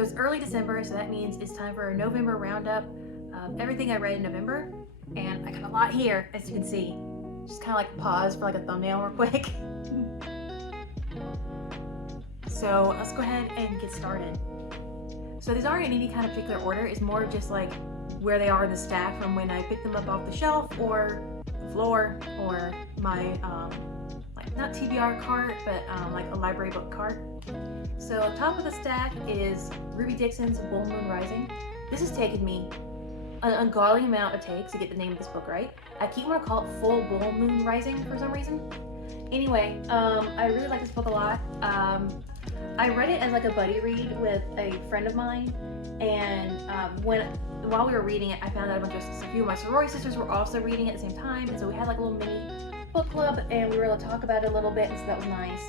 So it's early December, so that means it's time for a November roundup of everything I read in November. And I got a lot here, as you can see. Just kind of like pause for like a thumbnail real quick. So let's go ahead and get started. So these aren't in any kind of particular order. It's more just like where they are in the stack from when I picked them up off the shelf or the floor or my like not TBR cart, but like a library book cart. So on top of the stack is Ruby Dixon's Bull Moon Rising. This has taken me an ungodly amount of takes to get the name of this book right. I keep wanting to call it Full Bull Moon Rising for some reason. Anyway, I really like this book a lot. I read it as like a buddy read with a friend of mine, and while we were reading it, I found out a few of my sorority sisters were also reading it at the same time, and so we had like a little mini book club, and we were able to talk about it a little bit, and so that was nice.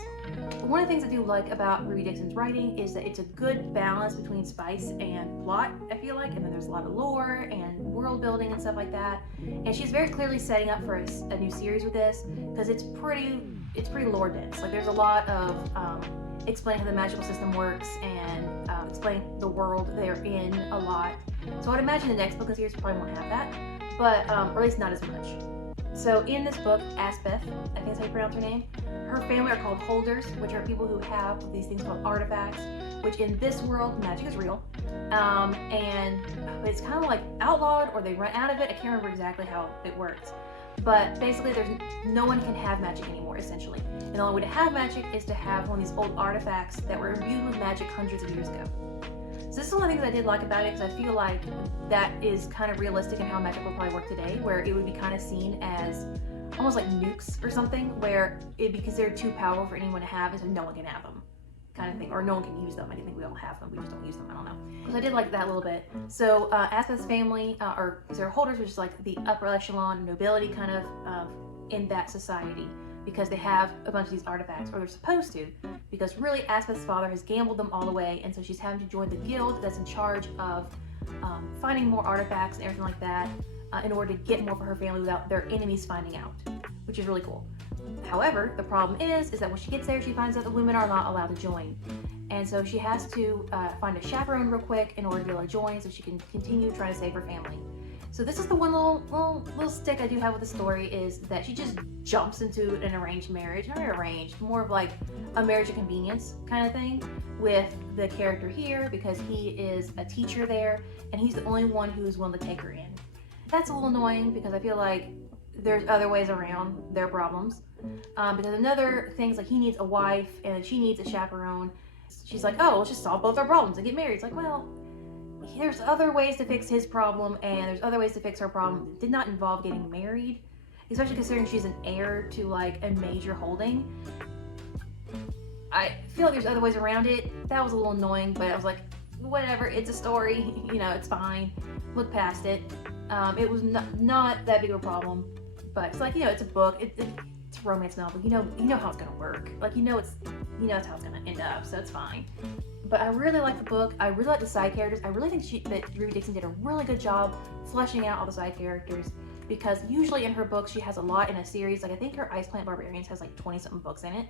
One of the things I do like about Ruby Dixon's writing is that it's a good balance between spice and plot, I feel like, and then there's a lot of lore and world building and stuff like that. And she's very clearly setting up for a new series with this, because it's pretty lore dense. Like there's a lot of explaining how the magical system works and explaining the world they're in a lot. So I'd imagine the next book in the series probably won't have that, but or at least not as much. So in this book, Asbeth, I think that's how you pronounce her name, her family are called holders, which are people who have these things called artifacts, which in this world, magic is real. And it's kind of like outlawed or they run out of it. I can't remember exactly how it works. But basically no one can have magic anymore, essentially. And the only way to have magic is to have one of these old artifacts that were imbued with magic hundreds of years ago. So this is one of the things I did like about it, because I feel like that is kind of realistic in how magic will probably work today, where it would be kind of seen as almost like nukes or something, where it'd be considered too powerful for anyone to have, and so no one can have them, kind of thing, or no one can use them. I think we all have them, we just don't use them, I don't know. Because I did like that a little bit. So Asbeth's family, or their holders, which is like the upper echelon nobility kind of in that society, because they have a bunch of these artifacts, or they're supposed to, because really Asbeth's father has gambled them all away, and so she's having to join the guild that's in charge of finding more artifacts and everything like that in order to get more for her family without their enemies finding out, which is really cool. However, the problem is that when she gets there, she finds out the women are not allowed to join. And so she has to find a chaperone real quick in order to be able to join so she can continue trying to save her family. So this is the one little stick I do have with the story, is that she just jumps into an arranged marriage. Not arranged, more of like a marriage of convenience kind of thing with the character here, because he is a teacher there and he's the only one who's willing to take her in. That's a little annoying because I feel like there's other ways around their problems. Because another thing's like he needs a wife and she needs a chaperone. She's like, oh, let's just solve both our problems and get married. It's like, well, there's other ways to fix his problem and there's other ways to fix her problem that did not involve getting married, especially considering she's an heir to like a major holding. I feel like there's other ways around it. That was a little annoying, but I was like, whatever, it's a story, you know, it's fine. Look past it. It was not that big of a problem, but it's like, you know, it's a book, it's a romance novel. You know how it's gonna work. Like, it's how it's gonna end up, so it's fine. But I really like the book. I really like the side characters. I really think that Ruby Dixon did a really good job fleshing out all the side characters, because usually in her books she has a lot in a series. Like I think her Ice Planet Barbarians has like 20-something books in it,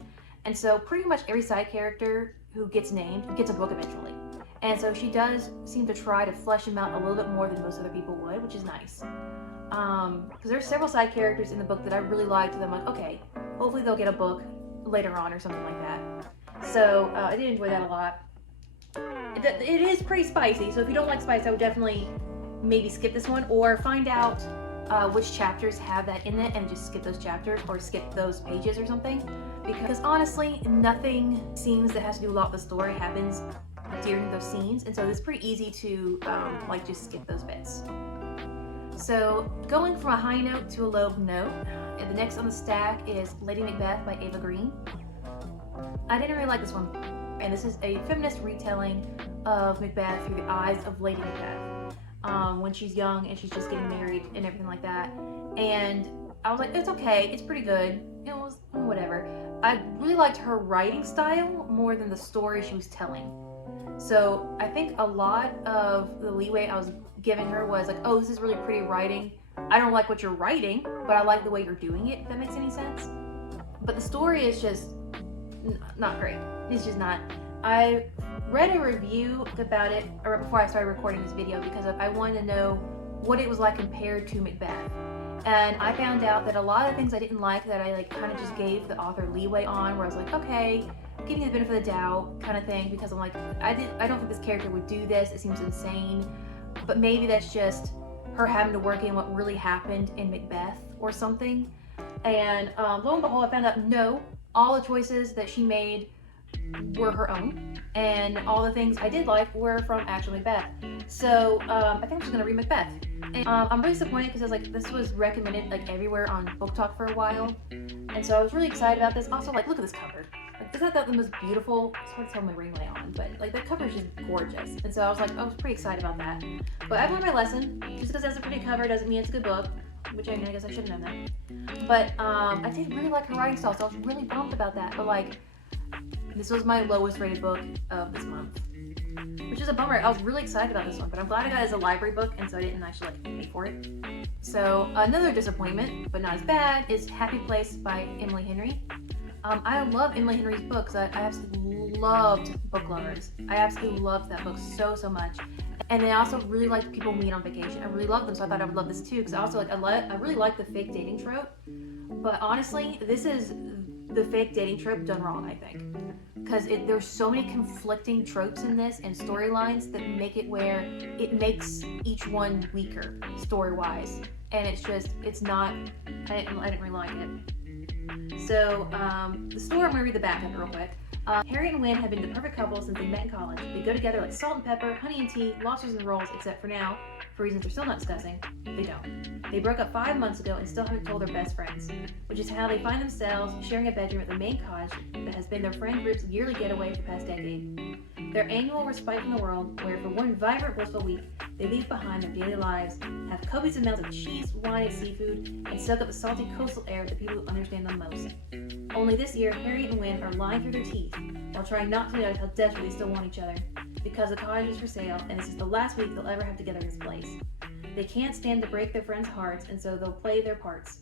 and so pretty much every side character who gets named gets a book eventually. And so she does seem to try to flesh them out a little bit more than most other people would, which is nice. Because there's several side characters in the book that I really liked, and I'm like, okay, hopefully they'll get a book later on or something like that. So I did enjoy that a lot. It is pretty spicy, so if you don't like spice, I would definitely maybe skip this one, or find out which chapters have that in it and just skip those chapters, or skip those pages or something. Because honestly, nothing seems that has to do a lot with the story happens during those scenes, and so it's pretty easy to like just skip those bits. So going from a high note to a low note, the next on the stack is Lady Macbeth by Ava Green. I didn't really like this one, and this is a feminist retelling of Macbeth through the eyes of Lady Macbeth when she's young and she's just getting married and everything like that. And I was like, it's okay, it's pretty good, it was whatever. I really liked her writing style more than the story she was telling. So I think a lot of the leeway I was giving her was like, oh, this is really pretty writing. I don't like what you're writing, but I like the way you're doing it, if that makes any sense. But the story is just not great. It's just not. I read a review about it right before I started recording this video because I wanted to know what it was like compared to Macbeth. And I found out that a lot of things I didn't like that I like kind of just gave the author leeway on, where I was like, okay, giving the benefit of the doubt kind of thing, because I'm like, I don't think this character would do this. It seems insane. But maybe that's just her having to work in what really happened in Macbeth or something. And lo and behold, I found out no, all the choices that she made were her own, and all the things I did like were from actual Macbeth. So I think I'm just gonna read Macbeth. And I'm really disappointed because I was like, this was recommended like everywhere on Book Talk for a while, and so I was really excited about this. Also, like, look at this cover. Like, isn't that the most beautiful? It's hard to tell my ring light on, but like that cover is just gorgeous. And so I was like, I was pretty excited about that. But I've learned my lesson. Just because it has a pretty cover doesn't mean it's a good book, which I guess I should have known that. But I did really like her writing style, so I was really bummed about that. But like, this was my lowest rated book of this month, which is a bummer. I was really excited about this one, but I'm glad I got it as a library book, and so I didn't actually like pay for it. So another disappointment, but not as bad, is Happy Place by Emily Henry. I love Emily Henry's books. I absolutely loved Booklovers. I absolutely loved that book so much. And I also really liked People Meet on Vacation. I really loved them, so I thought I would love this too, because I also I really like the fake dating trope. But honestly, this is the fake dating trope done wrong, I think. Because there's so many conflicting tropes in this and storylines that make it where it makes each one weaker story-wise. And it's not, I didn't really like it. So, the story, I'm going to read the back of it real quick. Harriet and Wynne have been the perfect couple since they met in college. They go together like salt and pepper, honey and tea, lobsters and rolls, except for now, for reasons we're still not discussing, they don't. They broke up 5 months ago and still haven't told their best friends, which is how they find themselves sharing a bedroom at the main cottage that has been their friend group's yearly getaway for the past decade. Their annual respite from the world, where for one vibrant, blissful week, they leave behind their daily lives, have copious amounts of cheese, wine, and seafood, and soak up the salty coastal air of the people who understand them most. Only this year, Harriet and Wynne are lying through their teeth, while trying not to notice how desperately they still want each other, because the cottage is for sale, and this is the last week they'll ever have together in this place. They can't stand to break their friends' hearts, and so they'll play their parts.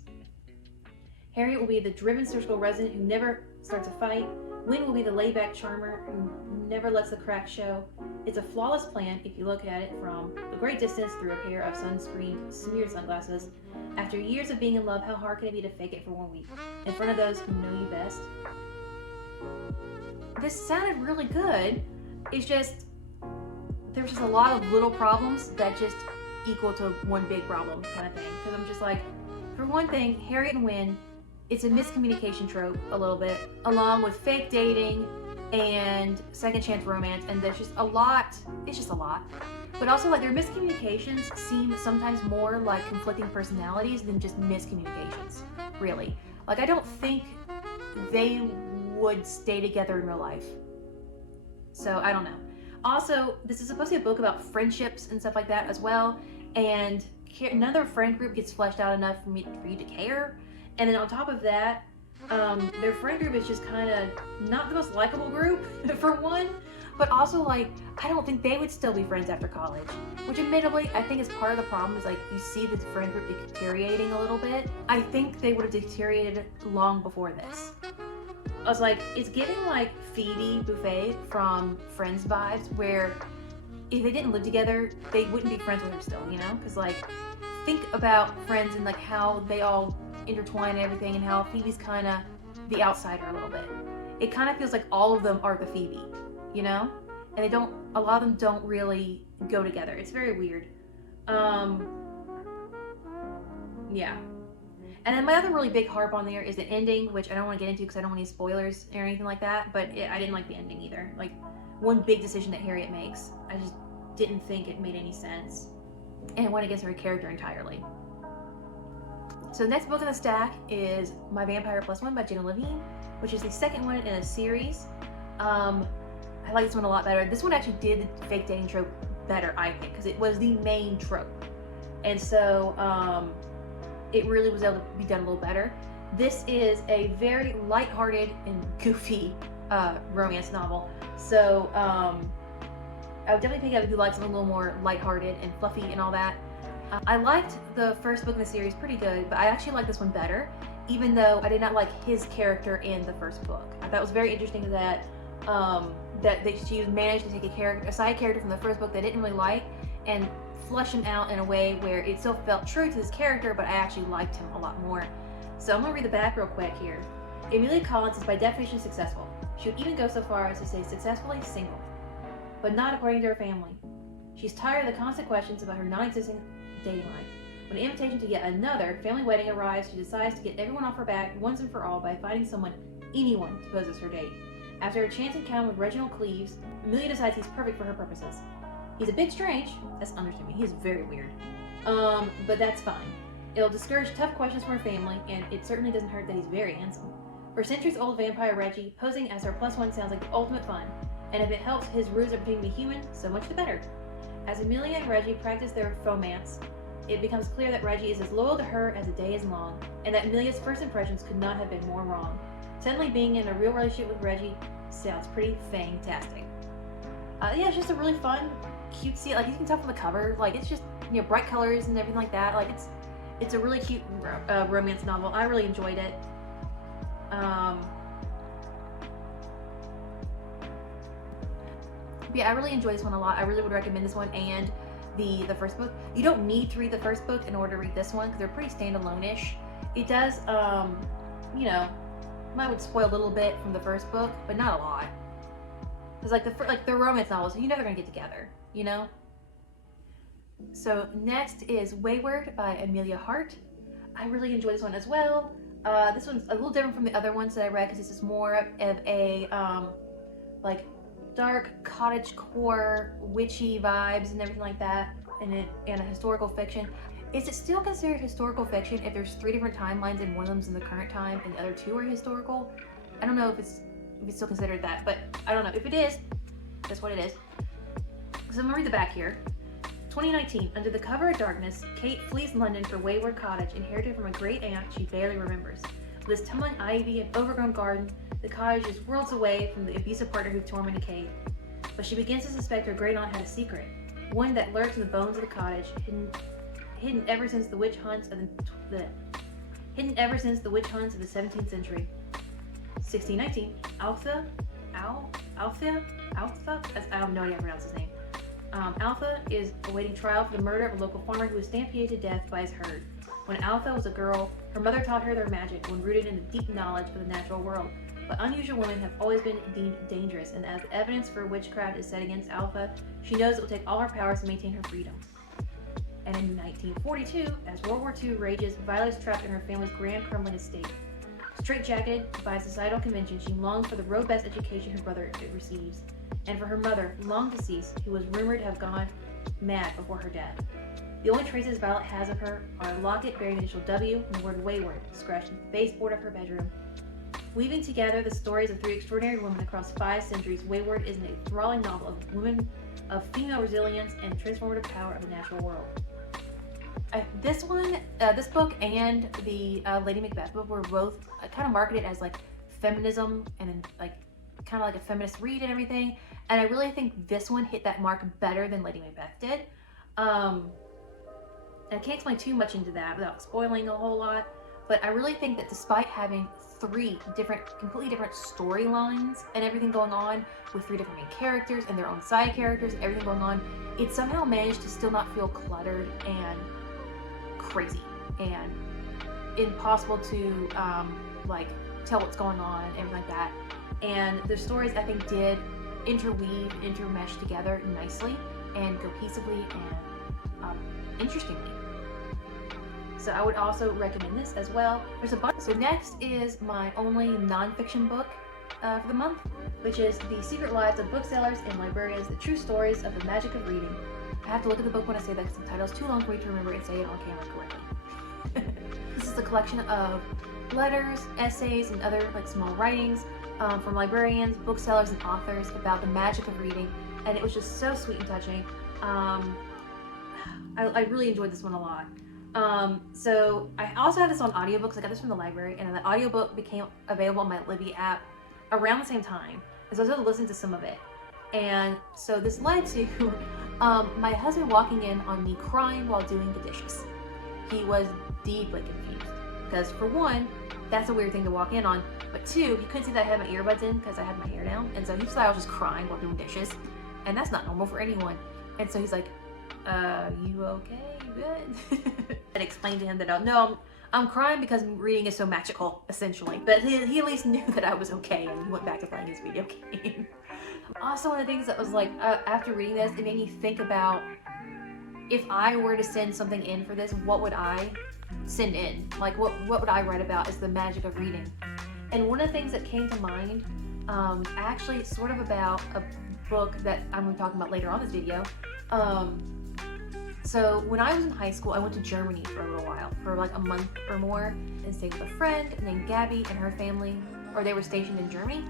Harriet will be the driven surgical resident who never starts a fight. Wynne will be the laid-back charmer who never lets the cracks show. It's a flawless plan if you look at it from a great distance through a pair of sunscreen-smeared sunglasses. After years of being in love, how hard can it be to fake it for 1 week? In front of those who know you best. This sounded really good. It's just, there's just a lot of little problems that just equal to one big problem kind of thing. Because I'm just like, for one thing, Harriet and Wynne, it's a miscommunication trope a little bit, along with fake dating and second chance romance, and there's just a lot, it's just a lot. But also, like, their miscommunications seem sometimes more like conflicting personalities than just miscommunications, really. Like, I don't think they would stay together in real life. So, I don't know. Also, this is supposed to be a book about friendships and stuff like that as well, and none of their friend group gets fleshed out enough for you to care. And then on top of that, their friend group is just kind of not the most likable group, for one, but also, like, I don't think they would still be friends after college, which admittedly, I think is part of the problem, is like, you see the friend group deteriorating a little bit. I think they would have deteriorated long before this. I was like, it's giving like Phoebe Buffet from Friends vibes, where if they didn't live together, they wouldn't be friends with her still, you know? Because, like, think about Friends and like how they all intertwine and everything, and how Phoebe's kind of the outsider a little bit. It kind of feels like all of them are the Phoebe, you know? And a lot of them don't really go together. It's very weird. Yeah. And then my other really big harp on there is the ending, which I don't want to get into because I don't want any spoilers or anything like that, but I didn't like the ending either. Like, one big decision that Harriet makes, I just didn't think it made any sense. And it went against her character entirely. So the next book in the stack is My Vampire Plus One by Jenna Levine, which is the second one in a series. I like this one a lot better. This one actually did the fake dating trope better, I think, because it was the main trope. And so it really was able to be done a little better. This is a very lighthearted and goofy romance novel. So I would definitely pick it up if you like something a little more lighthearted and fluffy and all that. I liked the first book in the series pretty good, but I actually like this one better, even though I did not like his character in the first book. I thought it was very interesting that that she managed to take a side character from the first book that I didn't really like and flesh him out in a way where it still felt true to this character, but I actually liked him a lot more. So I'm gonna read the back real quick here. Emilia Collins is by definition successful. She would even go so far as to say successfully single, but not according to her family. She's tired of the constant questions about her non-existent dating life. When an invitation to yet another family wedding arrives, she decides to get everyone off her back once and for all by finding anyone to pose as her date. After a chance encounter with Reginald Cleves, Emilia decides he's perfect for her purposes. He's a bit strange, that's understatement, he's very weird. But that's fine. It'll discourage tough questions from her family, and it certainly doesn't hurt that he's very handsome. For centuries-old vampire Reggie, posing as her +1 sounds like the ultimate fun, and if it helps his ruse of pretending to be human, so much the better. As Emilia and Reggie practice their romance, it becomes clear that Reggie is as loyal to her as the day is long, and that Emilia's first impressions could not have been more wrong. Suddenly being in a real relationship with Reggie sounds pretty fantastic. Yeah, it's just a really fun, cutesy, like you can tell from the cover, like it's just, you know, bright colors and everything like that. Like it's a really cute romance novel. I really enjoyed it. Yeah, I really enjoyed this one a lot. I really would recommend this one and the first book. You don't need to read the first book in order to read this one because they're pretty standalone-ish. It does, you know, might would spoil a little bit from the first book, but not a lot. Because like the romance novels, you know they're gonna get together, you know. So next is Weyward by Emilia Hart. I really enjoyed this one as well. This one's a little different from the other ones that I read because this is more of a like dark cottagecore witchy vibes and everything like that, and a historical fiction. Is it still considered historical fiction if there's 3 different timelines and one of them's in the current time and the other 2 are historical? I don't know if it's still considered that, but I don't know. If it is, that's what it is. So I'm gonna read the back here. 2019, under the cover of darkness, Kate flees London for Weyward Cottage, inherited from a great aunt she barely remembers. With its tumbling ivy and overgrown garden, the cottage is worlds away from the abusive partner who tormented Kate. But she begins to suspect her great aunt had a secret, one that lurks in the bones of the cottage, hidden ever since the witch hunts of the 17th century. 1619, Alpha, I have no idea how to pronounce his name. Alpha is awaiting trial for the murder of a local farmer who was stampeded to death by his herd. When Alpha was a girl, her mother taught her their magic when rooted in the deep knowledge of the natural world. But unusual women have always been deemed dangerous, and as evidence for witchcraft is set against Alpha, she knows it will take all her powers to maintain her freedom. And in 1942, as World War II rages, Violet is trapped in her family's grand crumbling estate. Straitjacketed by a societal convention, she longs for the robust education her brother receives, and for her mother, long deceased, who was rumored to have gone mad before her death. The only traces Violet has of her are a locket bearing the initial W and the word Weyward scratched into the baseboard of her bedroom. Weaving together the stories of 3 extraordinary women across 5 centuries, Weyward is an enthralling novel of women, of female resilience, and the transformative power of the natural world. This book and the Lady Macbeth book were both kind of marketed as like feminism and like kind of like a feminist read and everything, and I really think this one hit that mark better than Lady Macbeth did. I can't explain too much into that without spoiling a whole lot, but I really think that despite having 3 completely different storylines and everything going on with 3 different main characters and their own side characters, everything going on, it somehow managed to still not feel cluttered and crazy and impossible to like tell what's going on and everything like that. And the stories I think did intermesh together nicely and cohesively and interestingly. So I would also recommend this as well. There's a bunch. So next is my only non-fiction book for the month, which is The Secret Lives of Booksellers and Librarians, The True Stories of the Magic of Reading. I have to look at the book when I say that because the title is too long for me to remember and say it on camera correctly. This is a collection of letters, essays, and other like small writings from librarians, booksellers, and authors about the magic of reading, and it was just so sweet and touching. I really enjoyed this one a lot. So I also have this on audiobooks. I got this from the library, and the audiobook became available on my Libby app around the same time, and so I was able to listen to some of it. And so this led to my husband walking in on me crying while doing the dishes. He was deeply confused because, for one, that's a weird thing to walk in on. But 2, he couldn't see that I had my earbuds in because I had my hair down. And so he thought I was just crying while doing dishes. And that's not normal for anyone. And so he's like, you okay? You good? And explained to him that, no, I'm crying because reading is so magical, essentially. But he at least knew that I was okay, and he went back to playing his video game. Also, one of the things that was like, after reading this, it made me think about, if I were to send something in for this, what would I send in? Like, what would I write about is the magic of reading? And one of the things that came to mind, actually sort of about a book that I'm going to be talking about later on this video. So when I was in high school, I went to Germany for a little while, for like a month or more, and stayed with a friend named Gabby and her family, or they were stationed in Germany.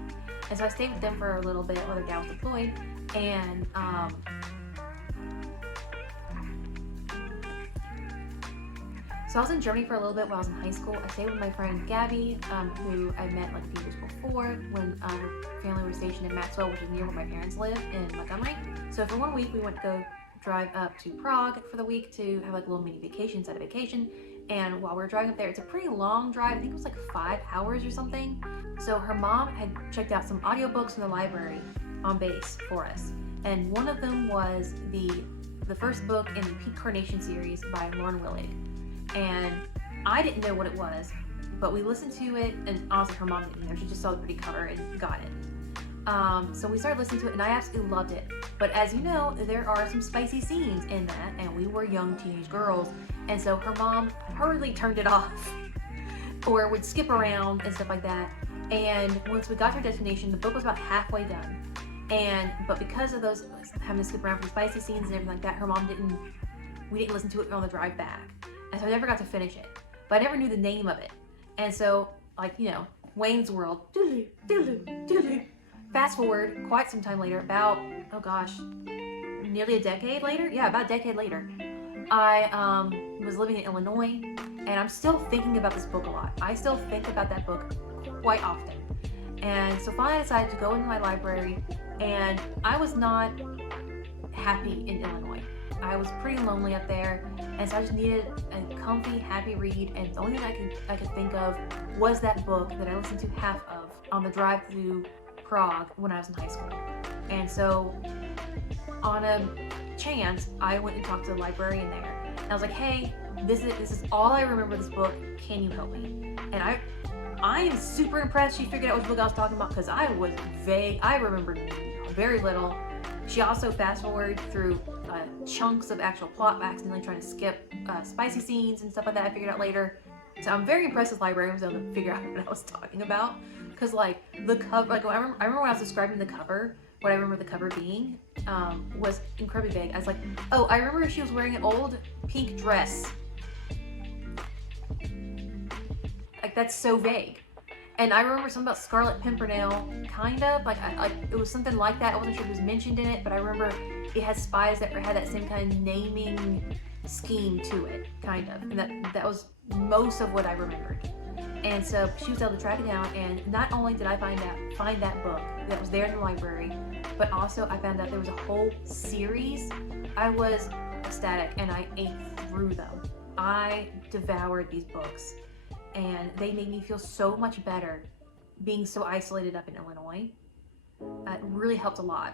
And so I stayed with them for a little bit while their dad was deployed. And so I was in Germany for a little bit while I was in high school. I stayed with my friend Gabby, who I met like a few years before when her family was stationed in Maxwell, which is near where my parents live in Montgomery. So for 1 week, we went to go drive up to Prague for the week to have like a little mini vacation inside a vacation. And while we were driving up there, it's a pretty long drive. I think it was like 5 hours or something. So her mom had checked out some audiobooks in the library on base for us. And one of them was the first book in the Pink Carnation series by Willig. And I didn't know what it was, but we listened to it, and honestly her mom didn't either. She just saw the pretty cover and got it. So we started listening to it, and I absolutely loved it. But as you know, there are some spicy scenes in that, and we were young teenage girls, and so her mom hurriedly turned it off, or would skip around and stuff like that. And once we got to our destination, the book was about halfway done. But because of those having to skip around for spicy scenes and everything like that, we didn't listen to it on the drive back. And so I never got to finish it. But I never knew the name of it. And so, like, you know, Wayne's World, doodaloo, doodaloo, doodaloo. Fast forward quite some time later, about, oh gosh, nearly a decade later? Yeah, about a decade later. I was living in Illinois, and I'm still thinking about this book a lot. I still think about that book quite often. And so finally I decided to go into my library, and I was not happy in Illinois. I was pretty lonely up there, and so I just needed a comfy, happy read, and the only thing I could think of was that book that I listened to half of on the drive through Prague when I was in high school. And so on a chance, I went and talked to the librarian there, and I was like, hey, this is all I remember this book, can you help me? And I am super impressed she figured out which book I was talking about, because I was vague. I remembered very little. She also fast forwarded through chunks of actual plot by accidentally trying to skip spicy scenes and stuff like that. I figured out later. So I'm very impressed this librarian was able to figure out what I was talking about, because like the cover, like I remember when I was describing the cover, what I remember the cover being was incredibly vague. I was like, oh, I remember she was wearing an old pink dress. Like, that's so vague. And I remember something about Scarlet Pimpernel, kind of, like it was something like that. I wasn't sure if it was mentioned in it, but I remember it had spies that had that same kind of naming scheme to it, kind of. And that was most of what I remembered. And so she was able to track it down, and not only did I find that book that was there in the library, but also I found out there was a whole series. I was ecstatic, and I ate through them. I devoured these books, and they made me feel so much better being so isolated up in Illinois. It really helped a lot.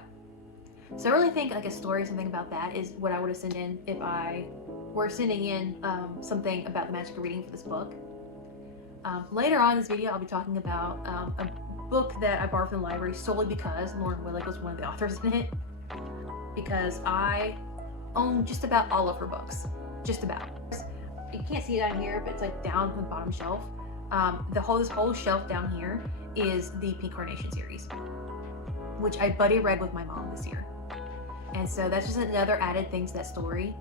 So I really think like a story or something about that is what I would have sent in if I were sending in something about the magic of reading for this book. Later on in this video, I'll be talking about a book that I borrowed from the library solely because Lauren Willig was one of the authors in it. Because I own just about all of her books. Just about. You can't see it down here, but it's like down on the bottom shelf. This whole shelf down here is the Pink Carnation series, which I buddy read with my mom this year. And so that's just another added thing to that story,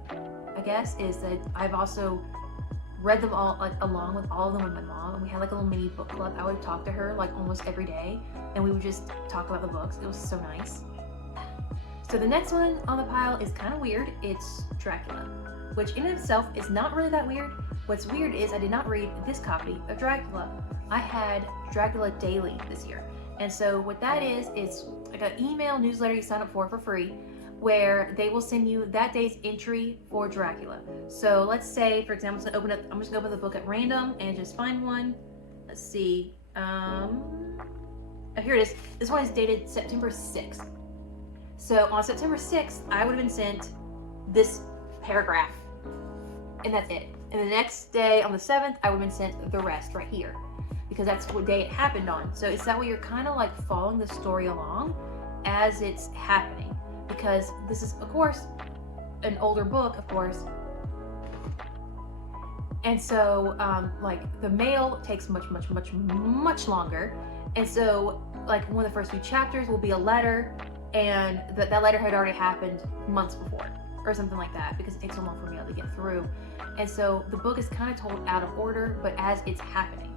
I guess, is that I've also read them all, like along with all of them with my mom, and we had like a little mini book club. I would talk to her like almost every day, and we would just talk about the books. It was so nice. So the next one on the pile is kind of weird. It's Dracula, which in itself is not really that weird. What's weird is I did not read this copy of Dracula. I had Dracula Daily this year. And so what that is, it's like an email newsletter you sign up for free, where they will send you that day's entry for Dracula. So let's say, for example, I'm just gonna open the book at random and just find one. let's see. Oh, here it is. This one is dated September 6th. So on September 6th, I would have been sent this paragraph, and that's it. And the next day, on the 7th, I would have been sent the rest right here, because that's what day it happened on. So it's that way you're kind of like following the story along as it's happening, because this is, of course, an older book, of course. And so, like, the mail takes much longer. And so, like, one of the first few chapters will be a letter, and that letter had already happened months before, or something like that, because it takes so long for mail to get through. And so the book is kind of told out of order, but as it's happening.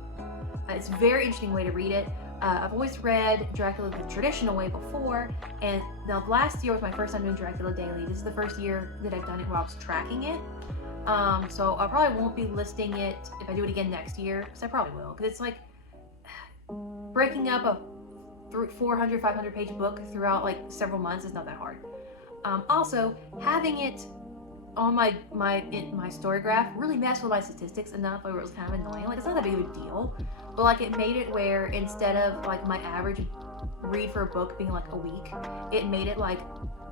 It's a very interesting way to read it. I've always read Dracula the traditional way before, and now last year was my first time doing Dracula daily. This is the first year that I've done it where I was tracking it. So I probably won't be listing it if I do it again next year, because I probably will, because it's like breaking up a 400, 500 page book throughout like several months is not that hard. Also, having it on my story graph really messed with my statistics enough where it was kind of annoying. Like, it's not that big of a deal, but like it made it where instead of like my average read for a book being like a week, it made it like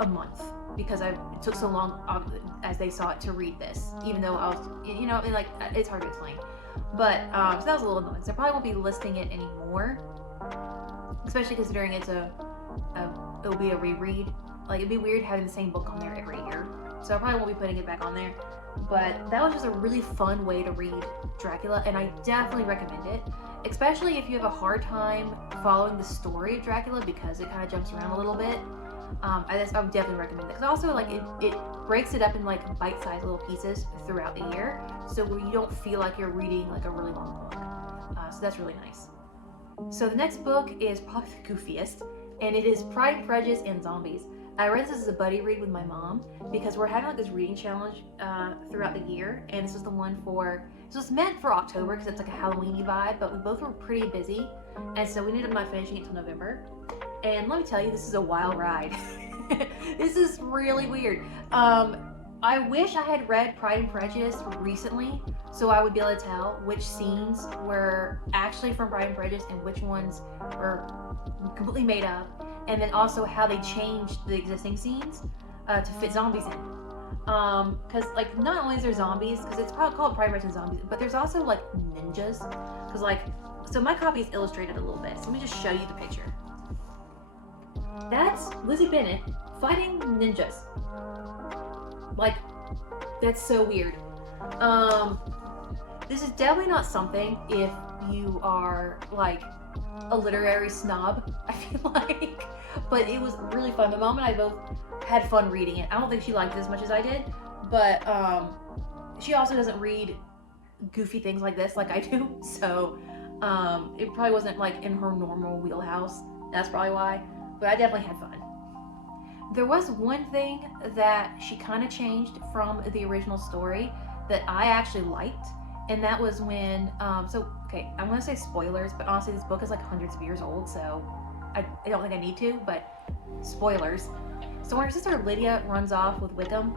a month, because it took so long as they saw it to read this, even though I was, you know, like, it's hard to explain. But so that was a little annoying. So I probably won't be listing it anymore, especially considering it'll be a reread. Like, it'd be weird having the same book on there every year. So I probably won't be putting it back on there. But that was just a really fun way to read Dracula, and I definitely recommend it. Especially if you have a hard time following the story of Dracula, because it kind of jumps around a little bit. I would definitely recommend it. Because also, like, it breaks it up in like bite-sized little pieces throughout the year, so where you don't feel like you're reading like a really long book. So that's really nice. So the next book is probably the goofiest, and it is Pride, Prejudice, and Zombies. I read this as a buddy read with my mom, because we're having like this reading challenge throughout the year, and this was the one this was meant for October because it's like a Halloween-y vibe, but we both were pretty busy, and so we ended up not finishing it until November. And let me tell you, this is a wild ride. This is really weird. I wish I had read Pride and Prejudice recently, so I would be able to tell which scenes were actually from Pride and Prejudice and which ones were completely made up, and then also how they changed the existing scenes to fit zombies in. Because like, not only is there zombies, because it's probably called Pride, Prejudice, and Zombies, but there's also like ninjas. Because like, so my copy is illustrated a little bit, so let me just show you the picture. That's Lizzie Bennet fighting ninjas. Like, that's so weird. This is definitely not something if you are like a literary snob, I feel like. But it was really fun. My mom and I both had fun reading it. I don't think she liked it as much as I did, but she also doesn't read goofy things like this like I do, so it probably wasn't like in her normal wheelhouse. That's probably why, but I definitely had fun. There was one thing that she kind of changed from the original story that I actually liked, and that was when, okay, I'm going to say spoilers, but honestly this book is like hundreds of years old, so I don't think I need to, but spoilers. So when her sister Lydia runs off with Wickham,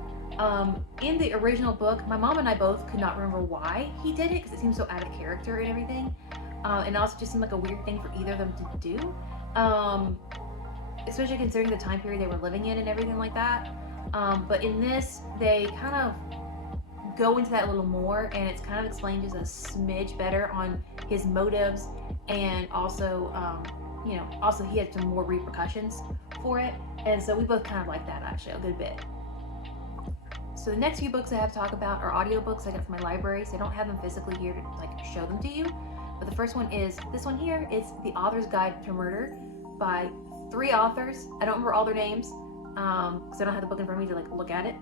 in the original book, my mom and I both could not remember why he did it, because it seemed so out of character and everything, and also just seemed like a weird thing for either of them to do. Especially considering the time period they were living in and everything like that. But in this, they kind of go into that a little more, and it's kind of explained just a smidge better on his motives, and also, you know, also he had some more repercussions for it, and so we both kind of like that actually a good bit. So the next few books I have to talk about are audiobooks I got from my library, so I don't have them physically here to like show them to you. But the first one is this one here. It's The Author's Guide to Murder by 3 authors. I don't remember all their names because I don't have the book in front of me to like look at it.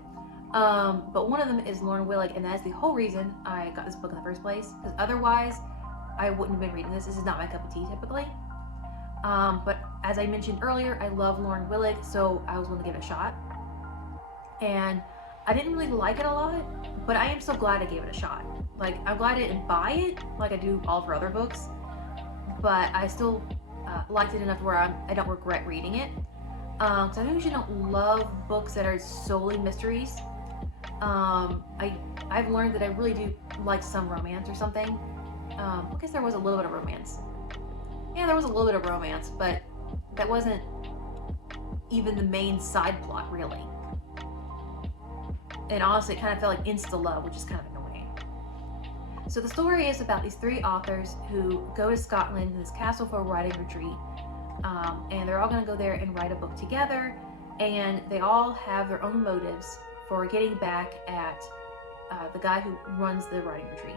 But one of them is Lauren Willig, and that's the whole reason I got this book in the first place, because otherwise I wouldn't have been reading this. This is not my cup of tea typically. But as I mentioned earlier, I love Lauren Willig, so I was willing to give it a shot. And I didn't really like it a lot, but I am so glad I gave it a shot. Like, I'm glad I didn't buy it like I do all of her other books, but I still liked it enough where I don't regret reading it. So I usually don't love books that are solely mysteries. I've learned that I really do like some romance or something, I guess there was a little bit of romance. Yeah, there was a little bit of romance, but that wasn't even the main side plot, really. And honestly, it kind of felt like insta-love, which is kind of annoying. So the story is about these 3 authors who go to Scotland in this castle for a writing retreat. And they're all going to go there and write a book together. And they all have their own motives for getting back at the guy who runs the writing retreat.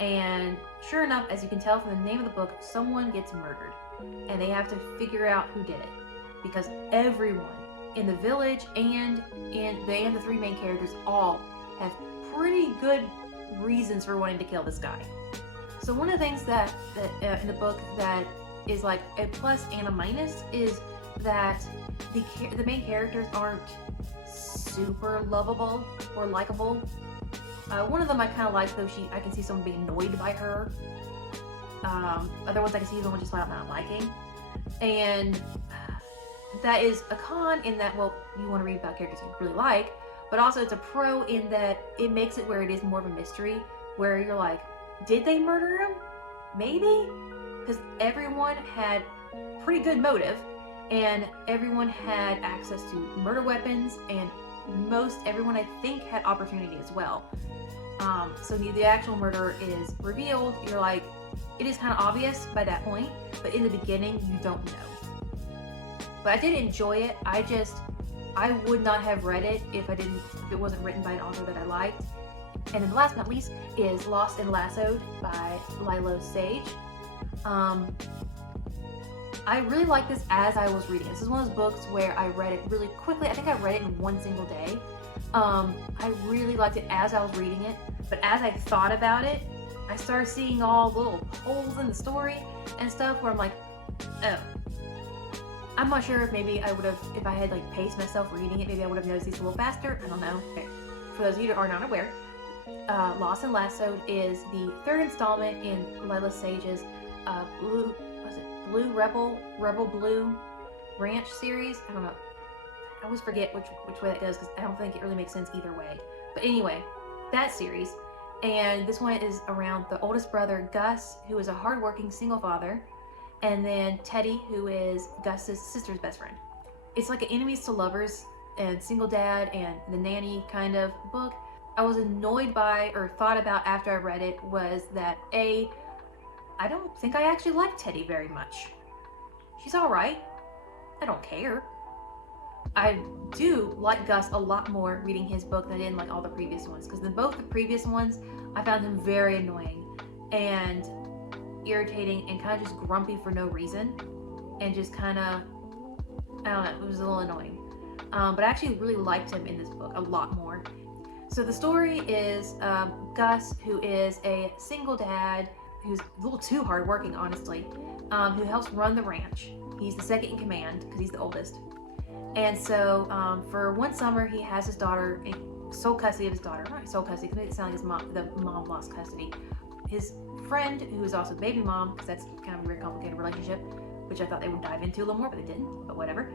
And sure enough, as you can tell from the name of the book, someone gets murdered. And they have to figure out who did it. Because everyone in the village and the 3 main characters all have pretty good reasons for wanting to kill this guy. So one of the things that in the book that is like a plus and a minus is that the main characters aren't super lovable or likable. One of them I kind of like, though I can see someone being annoyed by her. Other ones I can see someone just flat out not liking. And that is a con in that, well, you want to read about characters you really like, but also it's a pro in that it makes it where it is more of a mystery, where you're like, did they murder him? Maybe? Because everyone had pretty good motive, and everyone had access to murder weapons, and everyone I think had opportunity as well. So the actual murderer is revealed, you're like, it is kind of obvious by that point, but in the beginning you don't know. But I did enjoy it. I would not have read it if it wasn't written by an author that I liked. And then last but not least is Lost and Lassoed by Lyla Sage. I really liked this as I was reading. This is one of those books where I read it really quickly. I think I read it in one single day. I really liked it as I was reading it, but as I thought about it, I started seeing all little holes in the story and stuff where I'm like, oh. I'm not sure if maybe I would have, if I had like paced myself reading it, maybe I would have noticed these a little faster. I don't know. Okay. For those of you that are not aware, Lost and Lassoed is the 3rd installment in Lyla Sage's Blue Rebel Blue Ranch series. I don't know. I always forget which way that goes because I don't think it really makes sense either way. But anyway, that series. And this one is around the oldest brother, Gus, who is a hardworking single father, and then Teddy, who is Gus's sister's best friend. It's like an enemies to lovers and single dad and the nanny kind of book. I was annoyed by, or thought about after I read it, was that I don't think I actually like Teddy very much. She's alright. I don't care. I do like Gus a lot more reading his book than I did like all the previous ones, because in both the previous ones I found him very annoying and irritating and kind of just grumpy for no reason, and just kind of, I don't know, it was a little annoying. But I actually really liked him in this book a lot more. So the story is Gus, who is a single dad who's a little too hardworking, honestly, who helps run the ranch. He's the second in command because he's the oldest. And so for one summer, he has his daughter, sole custody of his daughter. Not sole custody, because it sounds like the mom lost custody. His friend, who is also baby mom, because that's kind of a very complicated relationship, which I thought they would dive into a little more, but they didn't, but whatever,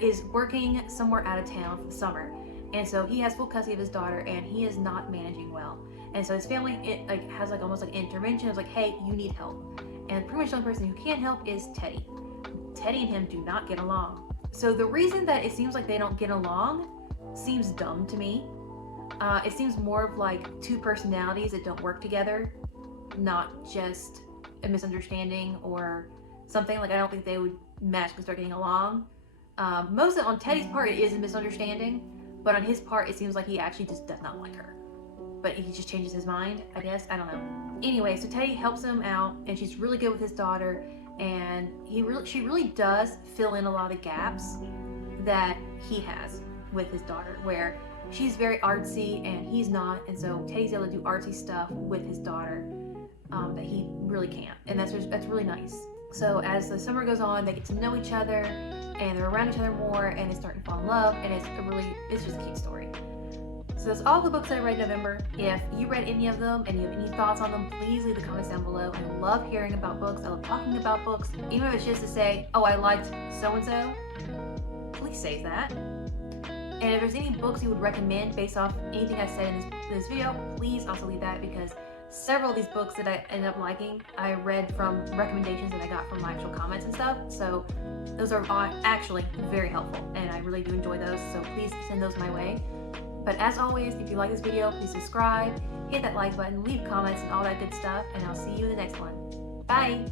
is working somewhere out of town for the summer. And so he has full custody of his daughter, and he is not managing well. And so his family has almost like intervention. It's like, hey, you need help. And pretty much the only person who can help is Teddy. Teddy and him do not get along. So the reason that it seems like they don't get along seems dumb to me. It seems more of like 2 personalities that don't work together, not just a misunderstanding or something. Like, I don't think they would magically start getting along. Mostly on Teddy's part, it is a misunderstanding, but on his part, it seems like he actually just does not like her. But he just changes his mind, I guess. I don't know. Anyway, so Teddy helps him out, and she's really good with his daughter, and she really does fill in a lot of gaps that he has with his daughter, where she's very artsy and he's not, and so Teddy's able to do artsy stuff with his daughter that he really can't, and that's really nice. So as the summer goes on, they get to know each other, and they're around each other more, and they start to fall in love, and it's just a cute story. So that's all the books that I read in November. If you read any of them and you have any thoughts on them, please leave the comments down below. I love hearing about books. I love talking about books. Even if it's just to say, oh, I liked so-and-so, please save that. And if there's any books you would recommend based off anything I said in this video, please also leave that, because several of these books that I ended up liking, I read from recommendations that I got from my actual comments and stuff. So those are actually very helpful, and I really do enjoy those. So please send those my way. But as always, if you like this video, please subscribe, hit that like button, leave comments, and all that good stuff. And I'll see you in the next one. Bye!